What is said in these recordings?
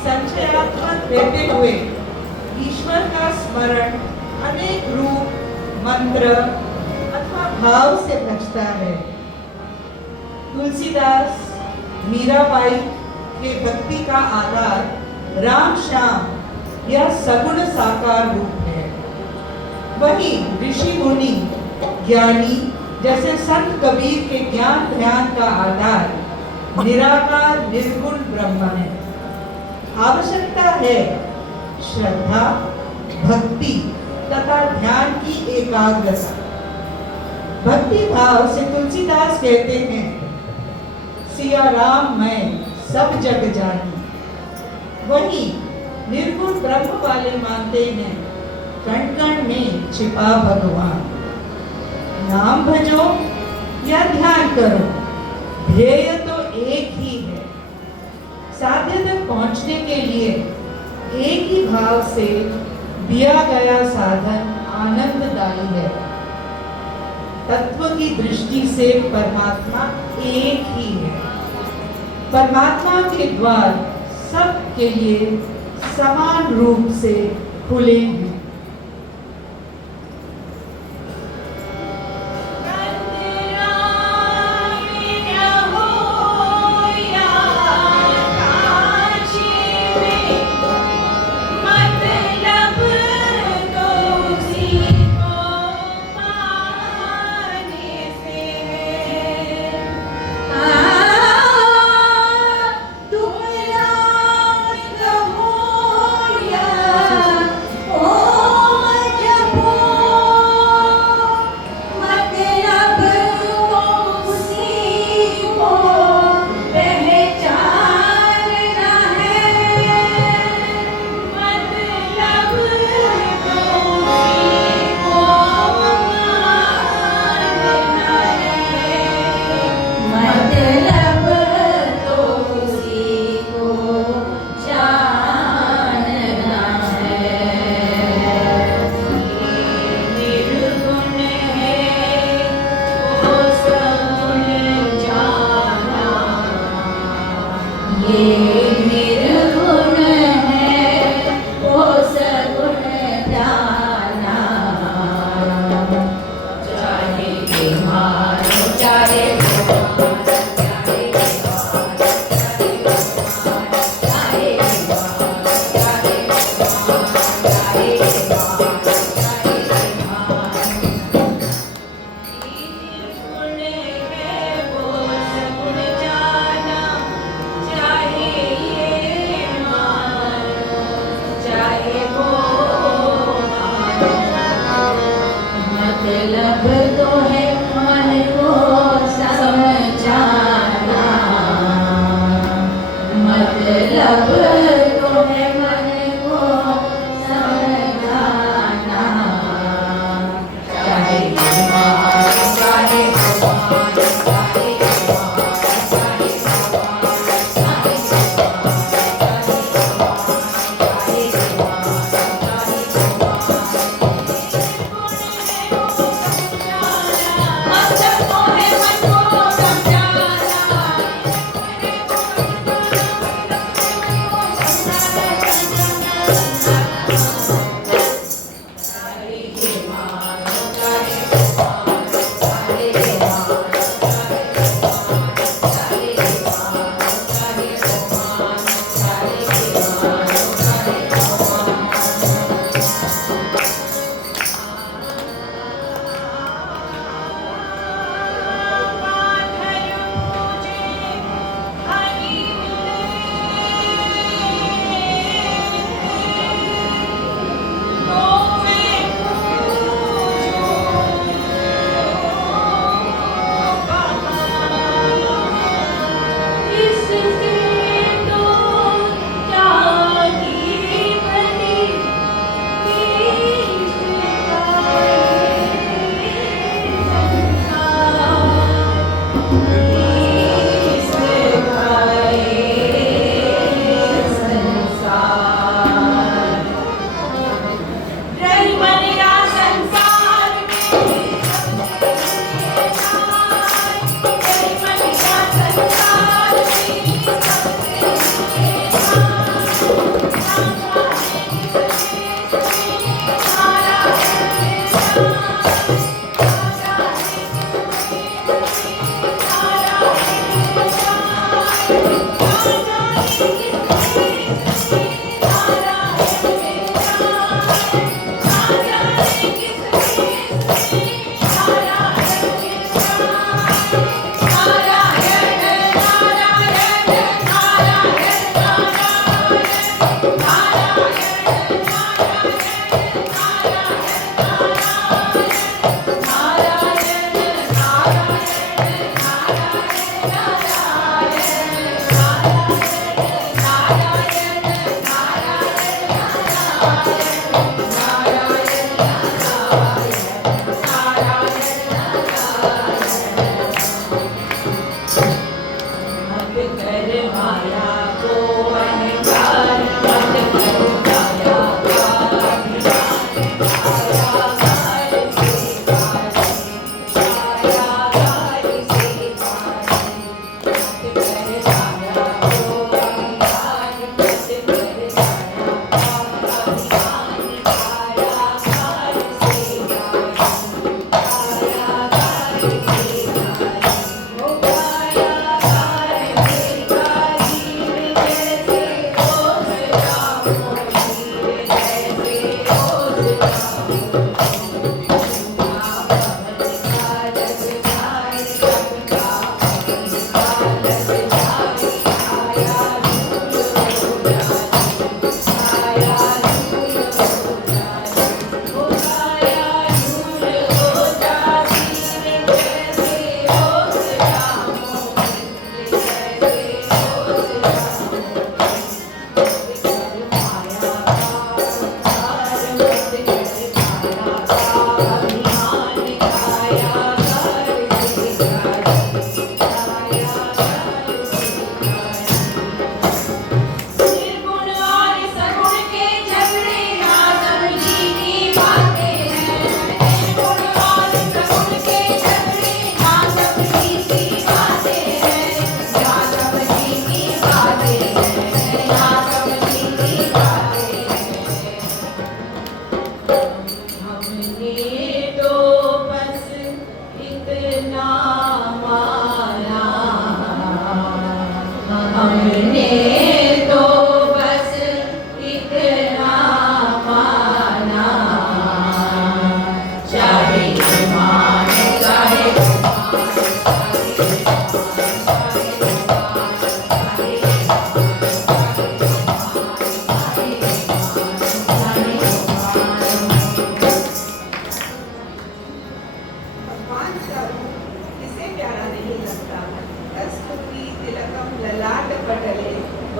संचयात्मक रहते हुए ईश्वर का स्मरण अनेक रूप, मंत्र अथवा भाव से बचता है। तुलसीदास, मीराबाई के भक्ति का आधार राम श्याम यह सगुण साकार रूप है। वही ऋषि मुनि ज्ञानी जैसे संत कबीर के ज्ञान ध्यान का आधार निराकार निर्गुण ब्रह्म है। आवश्यकता है श्रद्धा, भक्ति तथा ध्यान की एकाग्रता। भक्ति भाव से तुलसीदास कहते हैं, सिया राम मैं सब जग जानी। वही निर्गुण ब्रह्म वाले मानते हैं, कण कण में छिपा भगवान। नाम भजो या ध्यान करो, ध्येय तो एक ही है। साध्य तक पहुंचने के लिए एक ही भाव से दिया गया साधन आनंददायी है। तत्व की दृष्टि से परमात्मा एक ही है। परमात्मा के द्वार सबके लिए समान रूप से खुले हैं।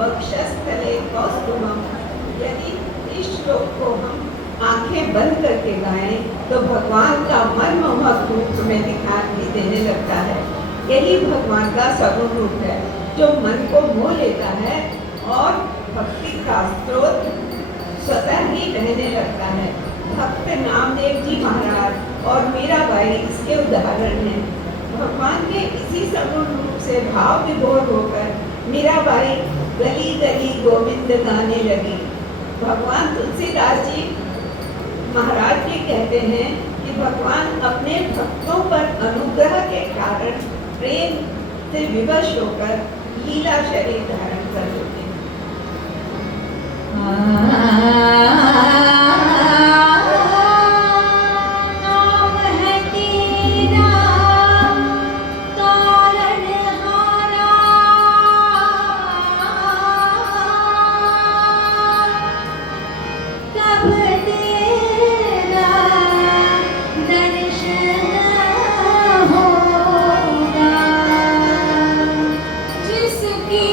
वक्षस्थले कौस्तुभम। यदि इस श्लोक को हम आंखें बंद करके गाएं तो भगवान का मनमोहक रूप हमें दिखाई देने लगता है। यही भगवान का सगुण रूप है जो मन को मोह लेता है और भक्ति का स्रोत स्वतः ही बहने लगता है। भक्त नामदेव जी महाराज और मीराबाई इसके उदाहरण हैं। भगवान के इसी सगुण रूप से भाव विभोर होकर मीराबाई गली गली गोविंद गाने लगी। भगवान तुलसीदास जी महाराज जी कहते हैं कि भगवान अपने भक्तों पर अनुग्रह के कारण प्रेम से विवश होकर लीला शरीर धारण कर लेते हैं। जिसकी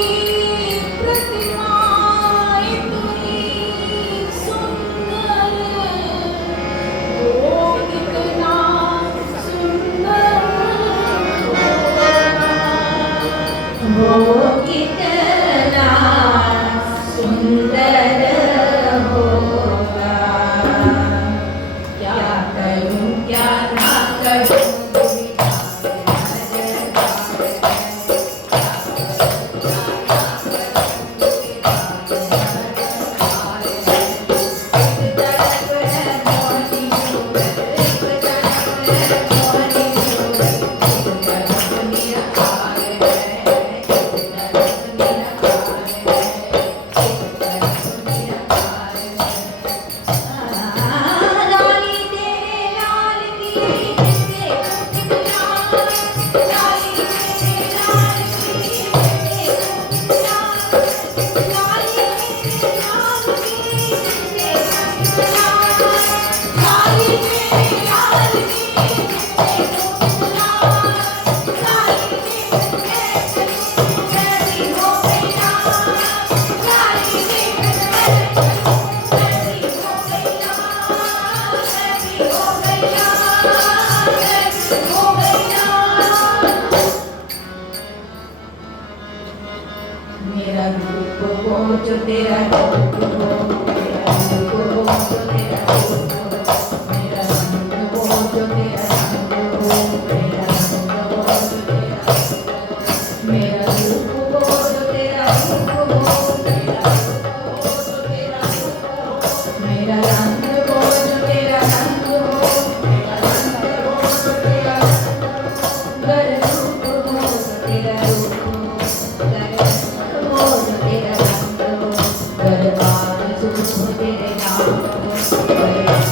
मेरा रूप वो जो तेरा रूप हो, मेरा रूप वो जो तेरा रूप हो, मेरा रंग वो जो तेरा रंग हो, मेरा रंग वो जो तेरा रंग हो, मेरा रूप वो जो तेरा रूप हो, मेरा रूप वो जो तेरा रूप हो, मेरा रंग वो जो तेरा रंग हो, मेरा रंग वो जो तेरा रंग हो, गर रूप वो जो तेरा रूप हो, गर वो जो तेरा रंग हो, गरबार सुख तेरे नाम हो, गरबार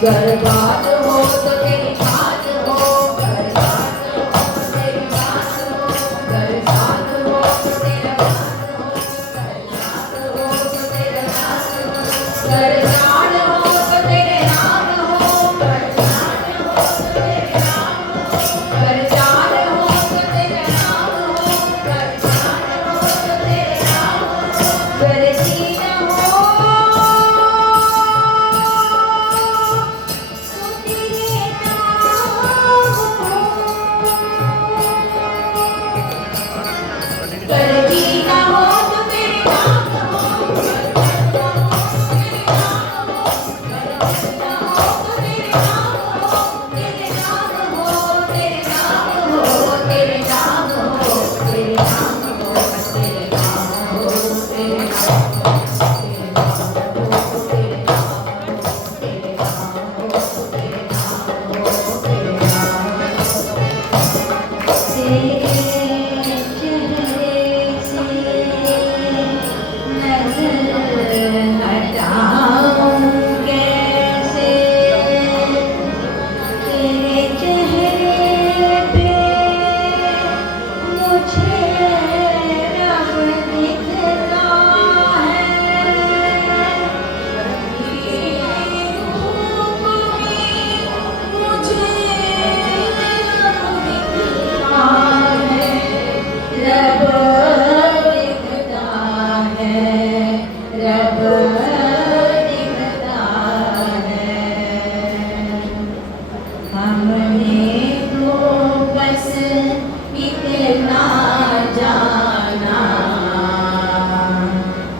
गरबात हो तो तेरी बात हो, गरबात हो तो तेरी बात हो, गरबात हो तो तेरा बात हो, गरबात हो तो तेरा बात हो, गरबात हो तो तेरे नाम हो, गरबात हो तो तेरे नाम हो, गरबात हो तो तेरे नाम हो, गरबात हो तो तेरे नाम हो, गरजी न हो करजी ना हो तो तेरे नाम हो, करना हो तो तेरे नाम हो, करना हो तो तेरे नाम हो, तेरे नाम हो, तेरे नाम हो, तेरे नाम हो, तेरे नाम हो, तेरे नाम हो, तेरे नाम हो, तेरे नाम हो, तेरे नाम हो, तेरे नाम हो, तेरे नाम हो, तेरे नाम हो, तेरे चेहरे से नजर हटाऊं कैसे, तेरे चेहरे पे मुझे रब दिखता है, तेरी रूप में मुझे रब दिखता है, रब दिखता है, रब दिखता है। हमने तो बस इतना जाना,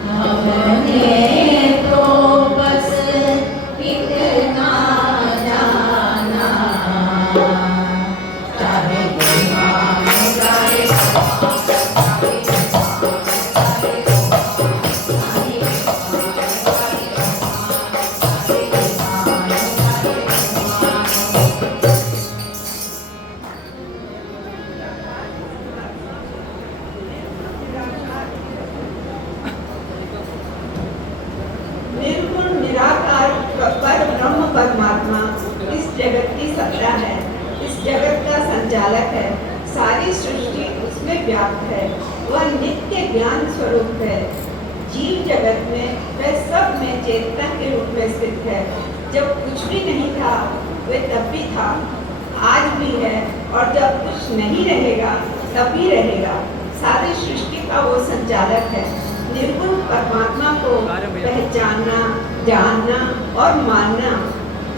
हमने तो बस इतना जाना, चाहे गुमान गाए निर्गुण निराकार पर ब्रह्म परमात्मा इस जगत की सत्ता है, इस जगत का संचालक है, सारी सृष्टि उसमें व्याप्त है, वह नित्य ज्ञान स्वरूप है। जीव जगत में वह सब में चेतना के रूप में स्थित है। जब कुछ भी नहीं था वह तब भी था, आज भी है, और जब कुछ नहीं रहेगा तब भी रहेगा। सारी सृष्टि का वो संचालक है। निर्गुण परमात्मा को पहचानना, जानना और मानना,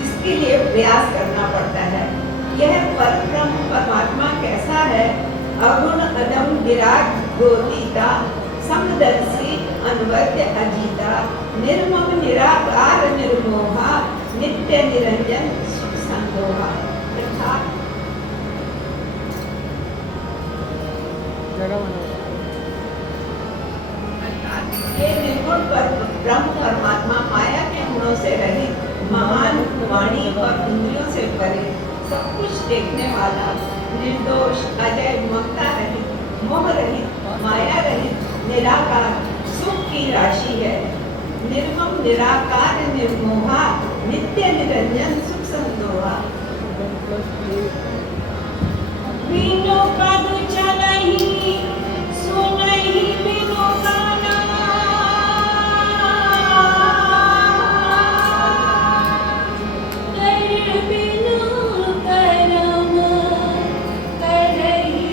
इसके लिए प्रयास करना पड़ता है। यह परब्रह्म परमात्मा कैसा है? अगुण अदम विराट गोतीता, समदर्शी अनवद्य अजीता, निर्मम निराकार निर्मोहा, नित्य निरंजन सुख संदोहा। ये निर्गुण ब्रह्म परमात्मा माया के गुणों से रहित, महान वाणी और इंद्रियों से परे, सब कुछ देखने वाला, निर्दोष, अजय, ममता रहित, मोह रहित, माया रहित, निराकार, सुख की राशि है। निर्मम निराकार निर्मोहा, नित्य निरंजन सुख संदोहा। बिनु पद चलहि सुनहि बिनु गाना कर बिनु करम करहि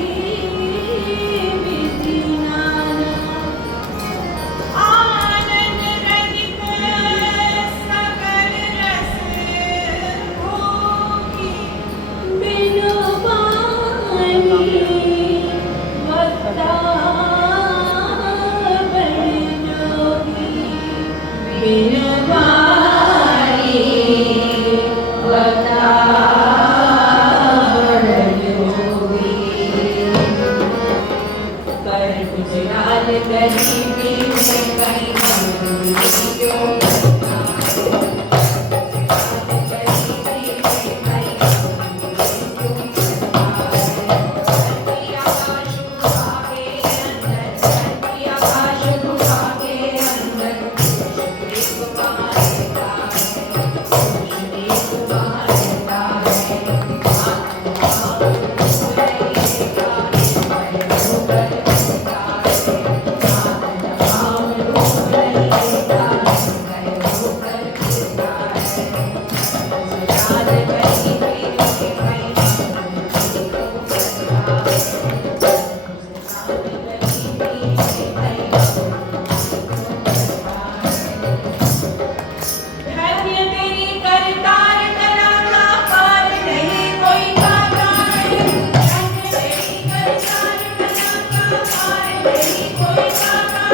विधि नाना आनंद रहित सकल रस भोगी बिनु बानी वक्ता बड़ जोगी बिनु बानी वक्ता बड़ जोगी कर गुजराल गरीबी में कहीं मजबूरी जो धन्य तेरी करतार कराता पार नहीं कोई पाता धन्य तेरी करतार कराता पार नहीं कोई पाता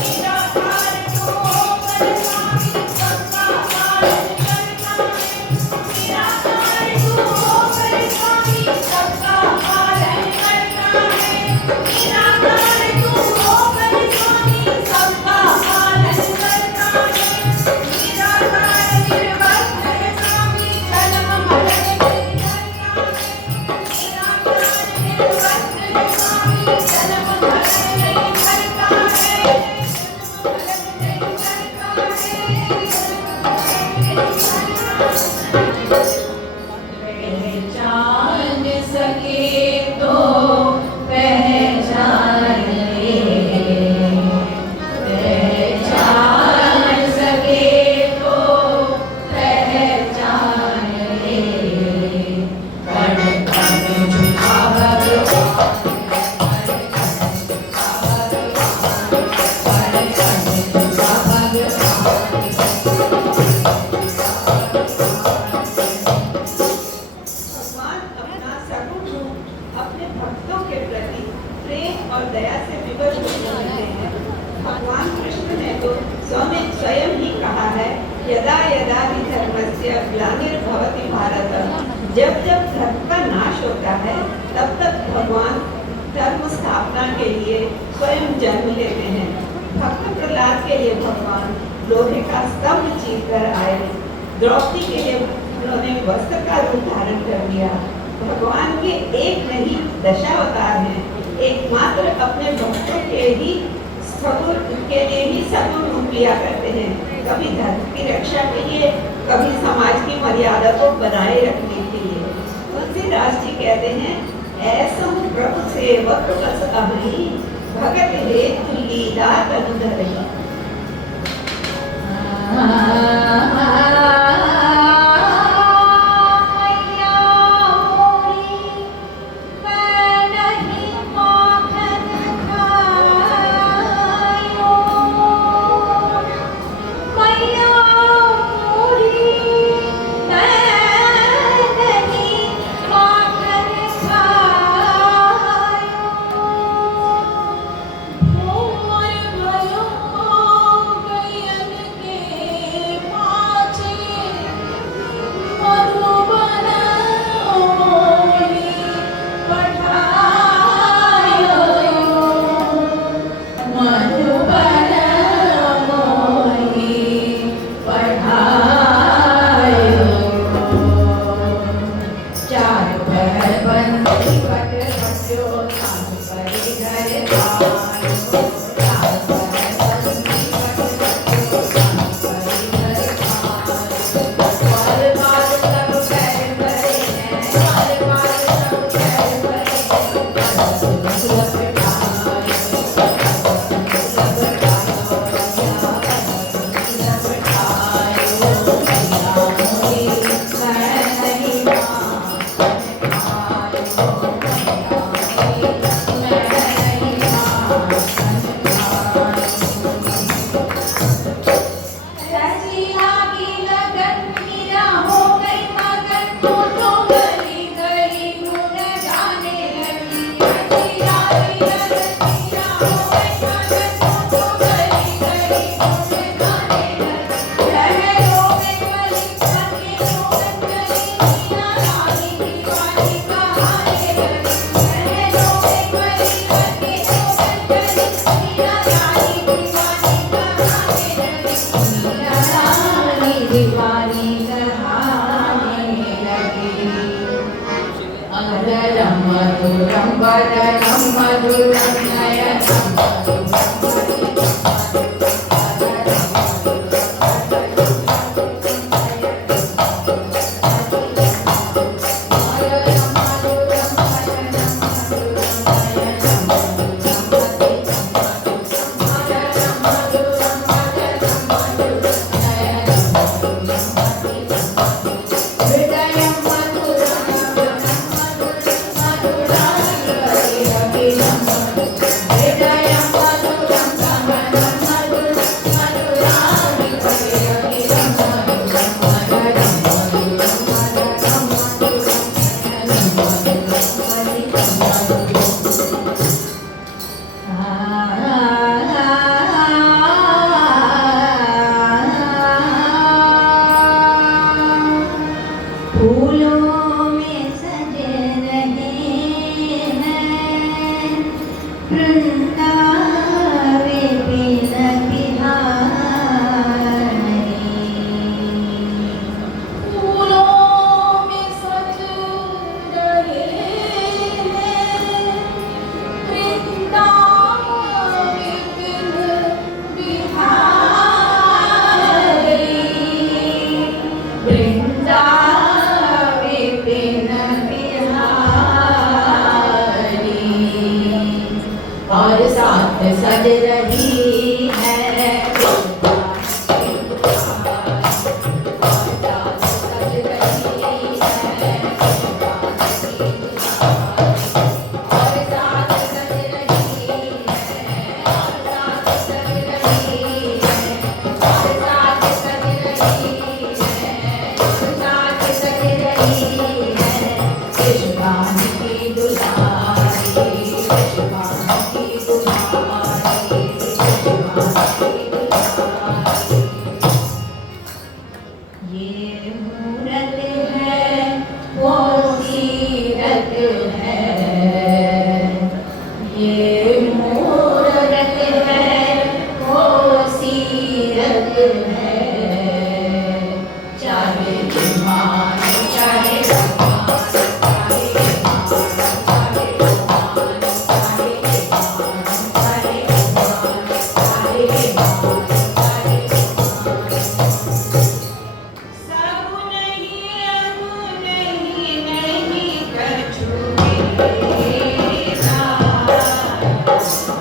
मेरा पार तो होकर स्वामी सबका पालन करता मेरा पार तो होकर स्वामी सबका पालन करता मेरा पार तो होकर स्वामी सबका पालन करता मेरा पार निर्वस्त्र है स्वामी जन्म मरण नहीं डरता मेरा पार निर्वस्त्र है स्वामी जन्म मरण नहीं डरता पहचान सके तो पहचान ले पहचान सके तो पहचान ले कण कण झुका भगवान कण कण झुका भगवान भगवान अपना सगुण रूप अपने भक्तों के प्रति प्रेम और दया से विवश होते हैं। भगवान कृष्ण ने तो स्वयं ही कहा है, यदा यदा हि धर्मस्य ग्लानिर्भवति भारत। जब जब धर्म का नाश होता है तब तक भगवान धर्म स्थापना के लिए स्वयं जन्म लेते हैं। भक्त प्रहलाद के लिए भगवान लोहे का स्तंभ चीर कर आए। द्रौपदी के लिए उन्होंने वस्त्र का रूप धारण कर लिया। भगवान के एक नहीं दशावतार हैं। एकमात्र अपने भक्तों के लिए ही सगुण रूप लिया करते हैं। कभी धर्म की रक्षा के लिए, कभी समाज की मर्यादा को बनाए रखने के लिए। तुलसीदास जी कहते हैं, ऐसा प्रभु सेवक बस अहि, भगत हेतु लीला तनु धरहि। मधुरं मधुरं वदनं मधुरं नयनं फूलों में सजे रहे हैं वृंदावे बिन बिहारी फूलों में सज रहे हैं वृंदावे बिन बिहारी वृंदावे बिन बिहारी और साथ सज रही है ये मूरत है वो सीरत है ये मूरत है वो सीरत है चाहे ईमान चाहे सब नहीं अब नहीं नहीं कछु मेरा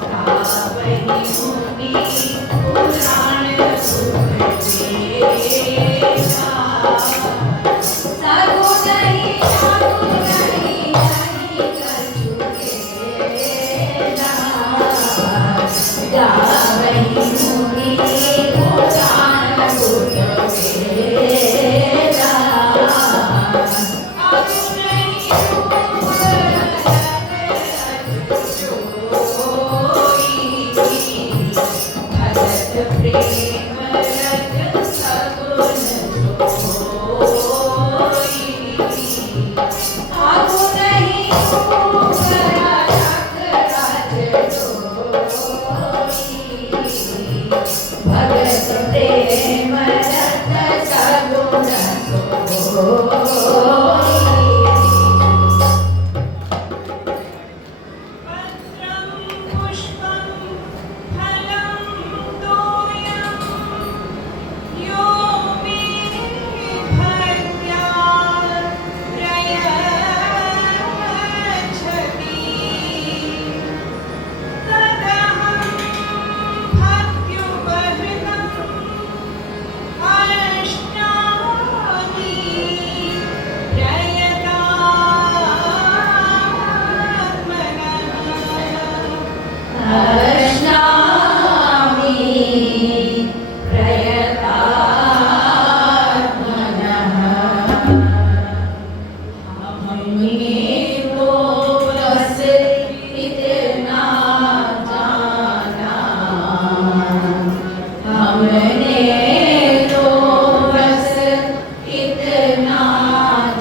कावही मुनि पुराण सुखेरा साधु नहीं गावई मुनि पुराण सुखेरा अब नहीं भगत प्रेम रत सगुन सोई आगु नहीं भगत प्रेम रत सगुण सोई पत्रं पुष्पं फलं तोयं यो मे भक्त्या प्रयच्छति तदहं भक्त्युपहृतम् अष्टानि प्रयतात्मनः अश्नामि प्रयतात्मनः हमने तो बस इतना जाना हमने तो बस इतना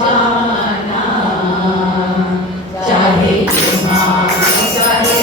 जाना चाहे ईमान चाहे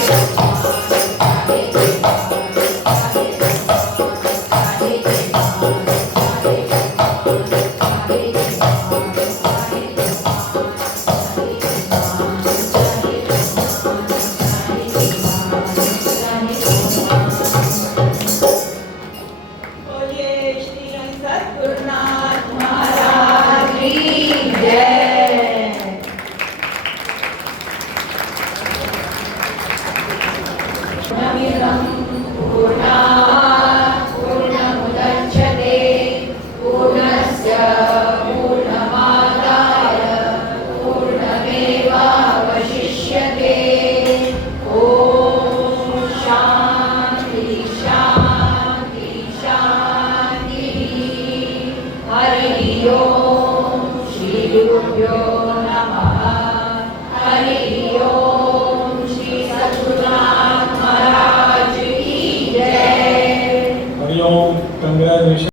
गुरुभ्यो नमः हरि